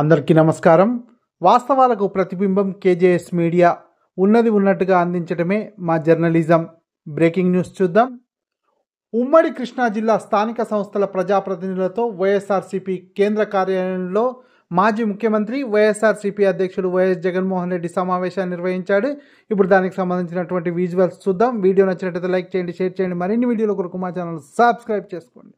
అందరికీ నమస్కారం. వాస్తవాలకు ప్రతిబింబం కేజేఎస్ మీడియా. ఉన్నది ఉన్నట్టుగా అందించడమే మా జర్నలిజం. బ్రేకింగ్ న్యూస్ చూద్దాం. ఉమ్మడి కృష్ణా జిల్లా స్థానిక సంస్థల ప్రజాప్రతినిధులతో వైఎస్ఆర్సీపీ కేంద్ర కార్యాలయంలో మాజీ ముఖ్యమంత్రి వైఎస్ఆర్సీపీ అధ్యక్షులు వైఎస్ జగన్మోహన్ రెడ్డి సమావేశాన్ని నిర్వహించాడు. ఇప్పుడు దానికి సంబంధించినటువంటి విజువల్స్ చూద్దాం. వీడియో నచ్చినట్లయితే లైక్ చేయండి, షేర్ చేయండి. మరిన్ని వీడియోల కొరకు మా ఛానల్ సబ్స్క్రైబ్ చేసుకోండి.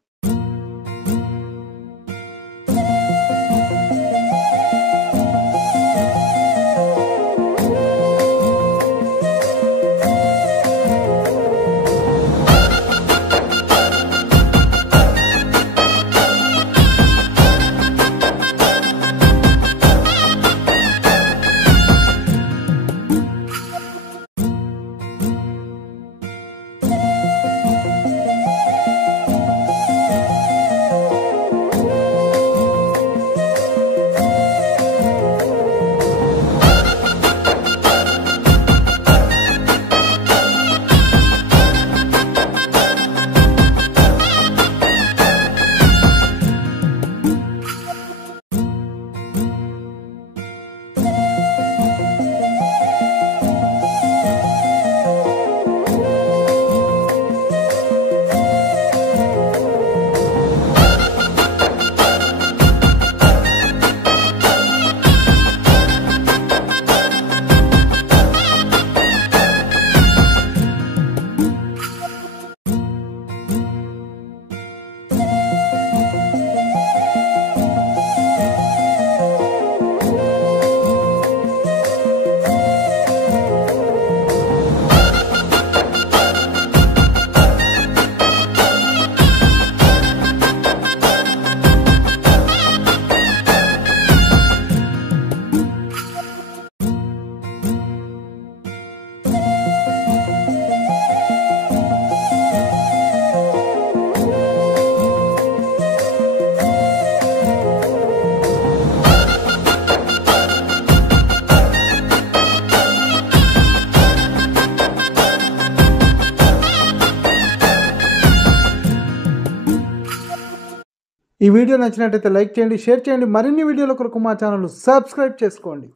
ఈ వీడియో నచ్చినట్లయితే లైక్ చేయండి, షేర్ చేయండి. మరిన్ని వీడియోల కొరకు మా ఛానల్ సబ్స్క్రైబ్ చేసుకోండి.